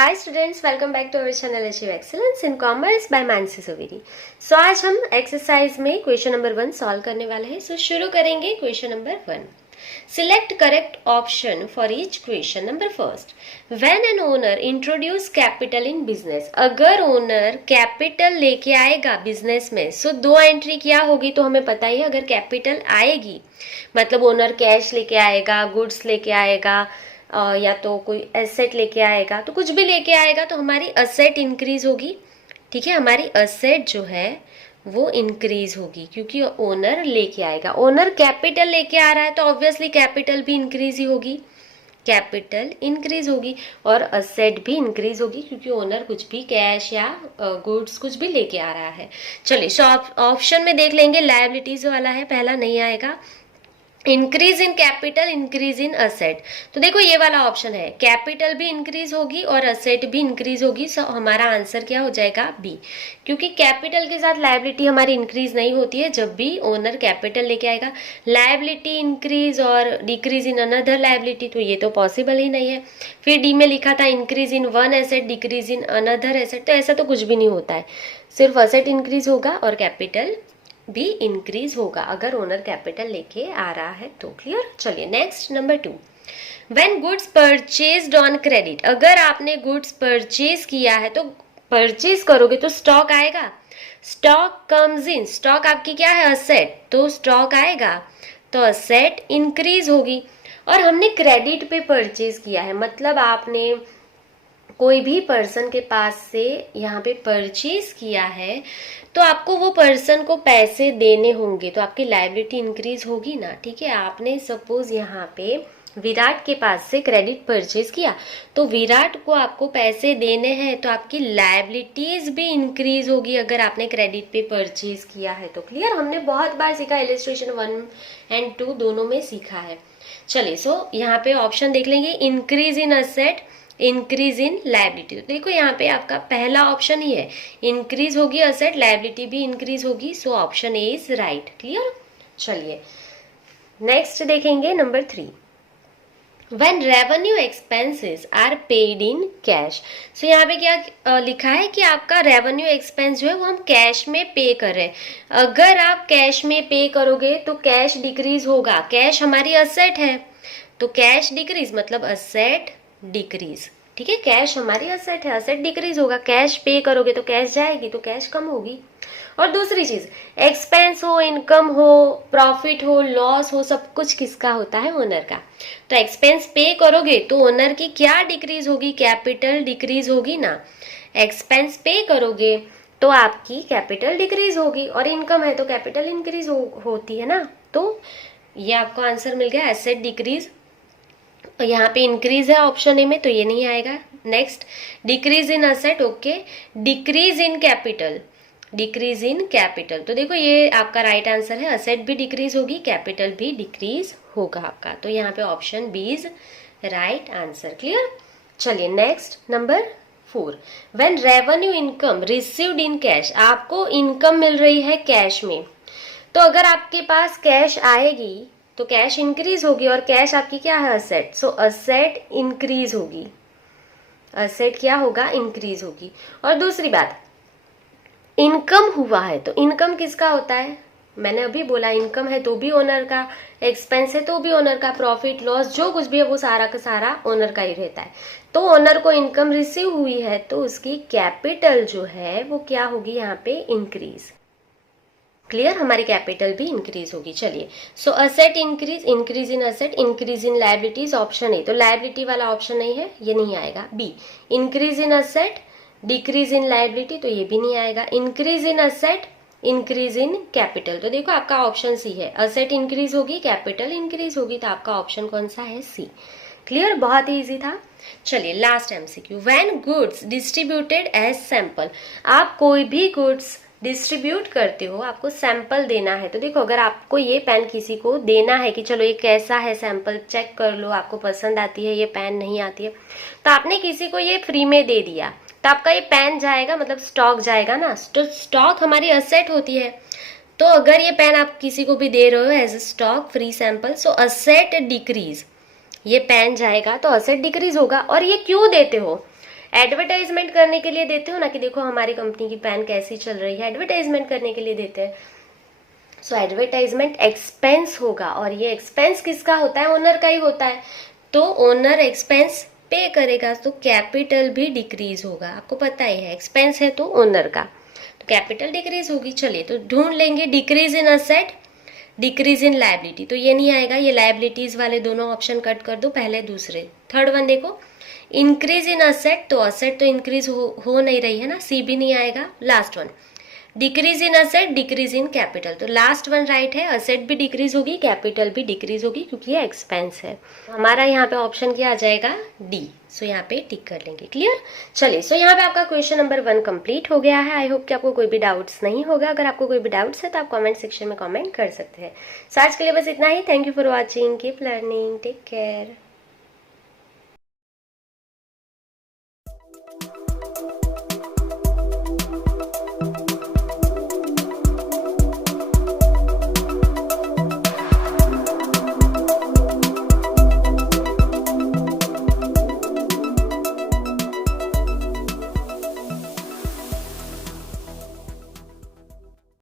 Hi students, welcome back to our channel achieve excellence in commerce by Mansi Suveri. So आज हम exercise में question number 1 solve करने वाले हैं। सो शुरू करेंगे question number 1। Select correct option for each question. Number first, when an owner introduce capital in business. अगर owner capital लेके आएगा बिजनेस में, सो दो एंट्री क्या होगी तो हमें पता ही है। अगर कैपिटल आएगी मतलब ओनर कैश लेके आएगा, गुड्स लेके आएगा, या तो कोई एसेट लेके आएगा, तो कुछ भी लेके आएगा तो हमारी असेट इंक्रीज होगी। ठीक है, हमारी असेट जो है वो इंक्रीज होगी क्योंकि ओनर लेके आएगा। ओनर कैपिटल लेके आ रहा है तो ऑब्वियसली कैपिटल भी इंक्रीज ही होगी, कैपिटल इंक्रीज होगी और असेट भी इंक्रीज होगी क्योंकि ओनर कुछ भी कैश या गुड्स कुछ भी लेके आ रहा है। चलिए ऑप्शन में देख लेंगे। लायबिलिटीज वाला है, पहला नहीं आएगा। Increase in capital, increase in asset. तो देखो ये वाला ऑप्शन है, कैपिटल भी इंक्रीज होगी और असेट भी इंक्रीज होगी। सो हमारा आंसर क्या हो जाएगा? बी। क्योंकि कैपिटल के साथ लायबिलिटी हमारी इंक्रीज नहीं होती है जब भी ओनर कैपिटल लेके आएगा। लायबिलिटी इंक्रीज और डिक्रीज इन अनदर लायबिलिटी, तो ये तो पॉसिबल ही नहीं है। फिर डी में लिखा था increase in one asset, decrease in another asset, तो ऐसा तो कुछ भी नहीं होता है। सिर्फ असेट इंक्रीज होगा और कैपिटल भी इंक्रीज होगा अगर ओनर कैपिटल लेके आ रहा है तो। क्लियर? चलिए next number 2। When goods purchased on credit. अगर आपने गुड्स परचेज किया है तो परचेज करोगे तो स्टॉक आएगा। स्टॉक कम्स इन, स्टॉक आपकी क्या है? असेट, तो स्टॉक आएगा तो असेट इंक्रीज होगी। और हमने क्रेडिट पे परचेज किया है मतलब आपने कोई भी पर्सन के पास से यहाँ पे परचेज किया है तो आपको वो पर्सन को पैसे देने होंगे तो आपकी लायबिलिटी इंक्रीज होगी ना। ठीक है, आपने सपोज यहाँ पे विराट के पास से क्रेडिट परचेज किया तो विराट को आपको पैसे देने हैं तो आपकी लायबिलिटीज भी इंक्रीज होगी अगर आपने क्रेडिट पे परचेज किया है तो। क्लियर? हमने बहुत बार सीखा, इलिस्ट्रेशन 1 एंड 2 दोनों में सीखा है। चलिए यहाँ पे ऑप्शन देख लेंगे, increase in asset, increase in liability. तो देखो यहाँ पे आपका पहला ऑप्शन ही है, इंक्रीज होगी असेट, लायबिलिटी भी इंक्रीज होगी। So option A is right. Clear? चलिए नेक्स्ट देखेंगे number 3। When revenue expenses are paid in cash। सो यहाँ पे क्या लिखा है कि आपका रेवेन्यू एक्सपेंस जो है वो हम कैश में पे कर रहे हैं। अगर आप कैश में पे करोगे तो कैश डिक्रीज होगा। कैश हमारी असेट है तो कैश डिक्रीज मतलब असेट डिक्रीज। ठीक है, कैश हमारी असेट है, असेट डिक्रीज होगा। कैश पे करोगे तो कैश जाएगी तो कैश कम होगी। और दूसरी चीज, एक्सपेंस हो, इनकम हो, प्रॉफिट हो, लॉस हो, सब कुछ किसका होता है? ओनर का। तो एक्सपेंस पे करोगे तो ओनर की क्या डिक्रीज होगी? कैपिटल डिक्रीज होगी ना। एक्सपेंस पे करोगे तो आपकी कैपिटल डिक्रीज होगी और इनकम है तो कैपिटल इंक्रीज होती है ना। तो ये आपको आंसर मिल गया, एसेट डिक्रीज। यहाँ पे इंक्रीज है ऑप्शन ए में तो ये नहीं आएगा। Next, decrease in asset, okay. Decrease in capital, decrease in capital, तो देखो ये आपका राइट आंसर है। असेट भी डिक्रीज होगी, कैपिटल भी डिक्रीज होगा आपका। तो यहाँ पे option B is right answer. Clear? चलिए next number 4। When revenue income received in cash. आपको इनकम मिल रही है कैश में, तो अगर आपके पास कैश आएगी तो कैश इंक्रीज होगी और कैश आपकी क्या है? असेट। सो असेट इंक्रीज होगी, असेट क्या होगा? इंक्रीज होगी। और दूसरी बात, इनकम हुआ है तो इनकम किसका होता है? मैंने अभी बोला इनकम है तो भी ओनर का, एक्सपेंस है तो भी ओनर का, प्रॉफिट लॉस जो कुछ भी है वो सारा का सारा ओनर का ही रहता है। तो ओनर को इनकम रिसीव हुई है तो उसकी कैपिटल जो है वो क्या होगी? यहाँ पे इंक्रीज। क्लियर? हमारी कैपिटल भी इंक्रीज होगी। चलिए, so asset increase, increase in asset, increase in liabilities, option A. तो लायबिलिटी वाला ऑप्शन नहीं है, ये नहीं आएगा। B, increase in asset, decrease in liability, तो ये भी नहीं आएगा। Increase in asset, increase in capital, तो देखो आपका ऑप्शन सी है, असेट इंक्रीज होगी, कैपिटल इंक्रीज होगी। तो आपका ऑप्शन कौन सा है? सी। क्लियर? बहुत ही इजी था। चलिए last MCQ. When goods distributed as sample. आप कोई भी गुड्स डिस्ट्रीब्यूट करते हो, आपको सैंपल देना है। तो देखो अगर आपको ये पेन किसी को देना है कि चलो ये कैसा है, सैंपल चेक कर लो, आपको पसंद आती है ये पेन, नहीं आती है, तो आपने किसी को ये फ्री में दे दिया तो आपका ये पेन जाएगा मतलब स्टॉक जाएगा ना। तो स्टॉक हमारी असेट होती है। तो अगर ये पेन आप किसी को भी दे रहे हो as a stock, free sample, so asset decrease, ये पेन जाएगा तो असेट डिक्रीज होगा। और ये क्यों देते हो? एडवर्टाइजमेंट करने के लिए देते हो ना कि देखो हमारी कंपनी की पेन कैसी चल रही है, एडवर्टाइजमेंट करने के लिए देते हैं। सो एडवर्टाइजमेंट एक्सपेंस होगा, और ये एक्सपेंस किसका होता है? ओनर का ही होता है। तो ओनर एक्सपेंस पे करेगा तो कैपिटल भी डिक्रीज होगा। आपको पता ही है एक्सपेंस है तो ओनर का, तो कैपिटल डिक्रीज होगी। चलिए तो ढूंढ लेंगे decrease in asset, decrease in liability. तो ये नहीं आएगा, ये लायबिलिटीज वाले दोनों ऑप्शन कट कर दो, पहले दूसरे। थर्ड वन देखो, इंक्रीज इन असेट, तो असेट तो इंक्रीज हो नहीं रही है ना, सी भी नहीं आएगा। Last one decrease in asset, decrease in capital, तो लास्ट वन राइट है। असेट भी डिक्रीज होगी, कैपिटल भी डिक्रीज होगी, क्योंकि ये एक्सपेंस है। हमारा यहाँ पे ऑप्शन क्या आ जाएगा? डी। सो यहाँ पे टिक कर लेंगे। क्लियर? चलिए, सो यहाँ पे आपका क्वेश्चन नंबर 1 कंप्लीट हो गया है। आई होप कि आपको कोई भी डाउट्स नहीं होगा। अगर आपको कोई भी डाउट्स है तो आप कमेंट सेक्शन में कमेंट कर सकते हैं। सो आज के लिए बस इतना ही। Thank you for watching, keep learning, take care.